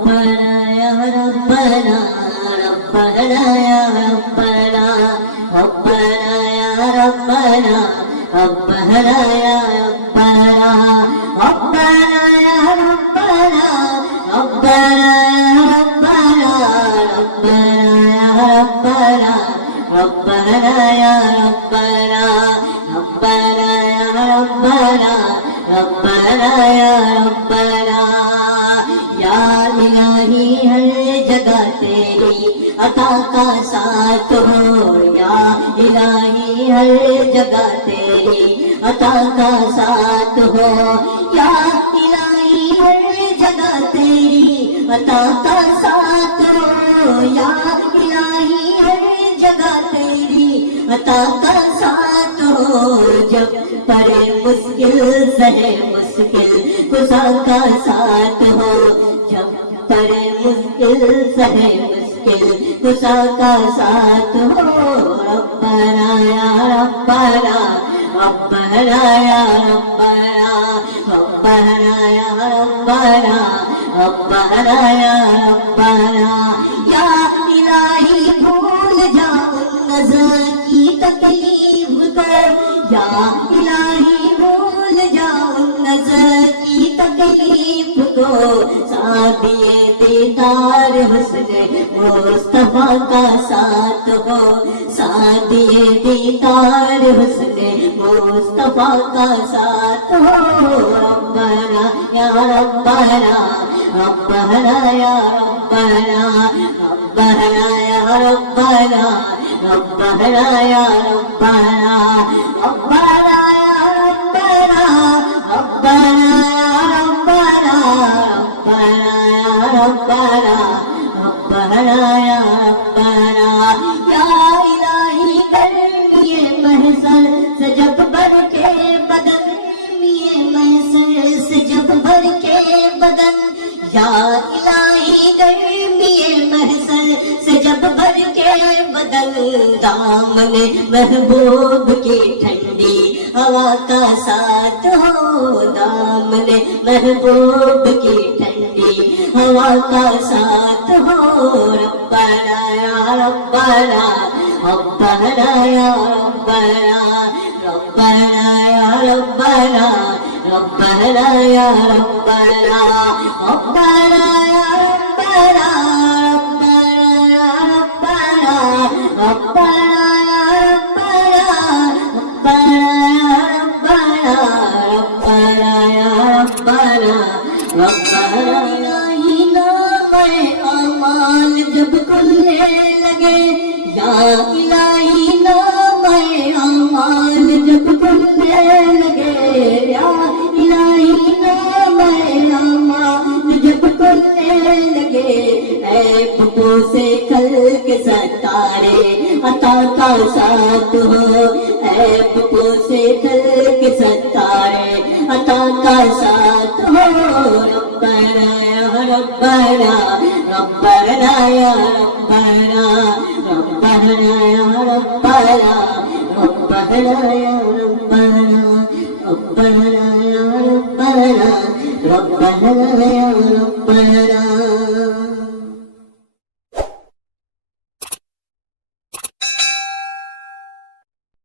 ربنا يا ربنا ربنا يا ربنا ربنا يا ربنا ربنا يا ربنا ربنا يا ربنا ربنا يا ربنا ربنا يا ربنا ربنا يا ربنا ربنا يا ربنا या इलाही हर जगह तेरी अता का साथ हो या इलाही हर जगह तेरी अता का साथ हो या इलाही हर जगह तेरी अता का साथ हो या इलाही हर जगह तेरी अता का साथ हो जब पड़े मुश्किल सहे मुश्किल खुदा का साथ हो जब पड़े मुश्किल सहे मुश्किल खुदा का साथ हो रब्बना या रब्बना रब्बना या रब्बना रब्बना या रब्बना रब्बना या रब्बना या इलाही भूल जाऊं नज़र की तकलीफ को या इलाही भूल जाऊं नज़र की तकलीफ को सादिए दीदार हुस्न मुस्तफा का साथ हो सादिए दीदार हुस्न मुस्तफा का साथ हो रब्बना या रब्बना रब्बना या रब्बना रब्बना या रब्बना रब्बना या रब्बना रब्बना या रब्बना रब्बना रब्बना रब्बना या रब्बना या इलाही गर्मिए महसर से जब भर के बदन मिए महसर से जब भर के बदन या इलाही गर्मिए महसर से जब भर के बदन दामन महबूब की ठंडी हवा का साथ हो दामन महबूब की ठंडी हवा का साथ हो रब्बना या रब्बना रब्बना या रब्बना रब्बना या रब्बना रब्बना या रब्बना रब्बना या रब्बना रब्बना या रब्बना रब्बना रब्बना या रब्बना रब्बना इलाही नाम अमाल जब खुलने लगे या इलाही नाम अमाल जब खुलने लगे या इलाही नाम अमाल जब खुलने लगे ऐ पुपू से कल के सतारे अता का साथ हो ऐ पुपू से कल के सतारे अता का साथ हो रब्बना या रब्बना रब्बना या रब्बना रब्बना या रब्बना रब्बना या रब्बना रब्बना या रब्बना रब्बना या रब्बना